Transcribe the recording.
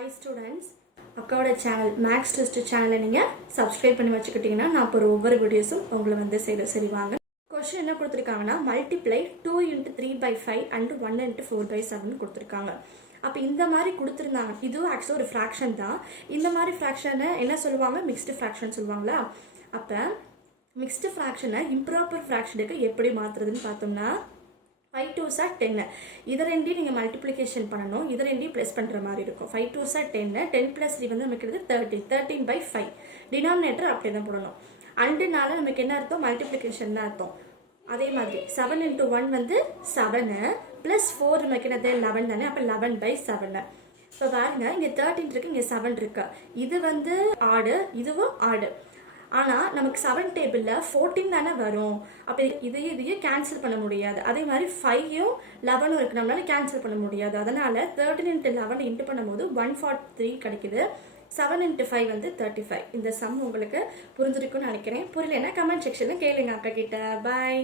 Hi students, அக்காவோட channel maths test சேனலை நீங்கள் சப்ஸ்கிரைப் பண்ணி வச்சுக்கிட்டிங்கன்னா நான் இப்போ ஒவ்வொரு வீடியோஸும் உங்களை வந்து சரி வாங்க. கொஸ்டின் என்ன கொடுத்துருக்காங்கன்னா மல்டிப்ளை 2 × 3/5 அண்ட் 1 × 4/7 கொடுத்துருக்காங்க. அப்போ இந்த மாதிரி கொடுத்துருந்தாங்க. இதுவும் ஆக்சுவலாக ஒரு ஃப்ராக்ஷன் தான். இந்த மாதிரி ஃப்ராக்ஷனை என்ன சொல்லுவாங்க, மிக்ஸ்டு ஃப்ராக்ஷன் சொல்லுவாங்களா. அப்போ மிக்ஸ்டு ஃப்ராக்ஷனை இம்ப்ராப்பர் ஃப்ராக்ஷனுக்கு எப்படி மாற்றுறதுன்னு பார்த்தோம்னா 5 2s are 10. இதை ரெண்டையும் நீங்கள் மல்டிப்ளிகேஷன் பண்ணணும். இதை ரெண்டையும் ப்ளஸ் பண்ணுற மாதிரி இருக்கும். 5 2s are 10. 10 + 3 வந்து நமக்கு 30. 13/5. டினாமினேட்டர் அப்படி தான் போடணும். அண்டுனால நமக்கு என்ன அர்த்தம், மல்டிப்ளிகேஷன் தான் அர்த்தம். அதே மாதிரி 7 × 1 வந்து 7 + 4 நமக்கு என்னது 11 தானே. அப்போ 11/7. இப்போ பாருங்க, இங்கே 13 இருக்கு, இங்கே 7 இருக்கு. இது வந்து ஆடு, இதுவும் ஆடு. ஆனால் நமக்கு 7 டேபிளில் 14 தானே வரும். அப்போ இதையும் கேன்சல் பண்ண முடியாது. அதே மாதிரி 5யும் 11ம் இருக்கு, நம்மளால கேன்சல் பண்ண முடியாது. அதனால 13 × 11 இன்ட்டு பண்ணும்போது 143 கிடைக்குது. 7 × 5 வந்து 35. இந்த சம் உங்களுக்கு புரிஞ்சிருக்குன்னு நினைக்கிறேன். புரியலன்னா கமெண்ட் செக்ஷனில் கேளுங்க அக்கா கிட்ட. பாய்.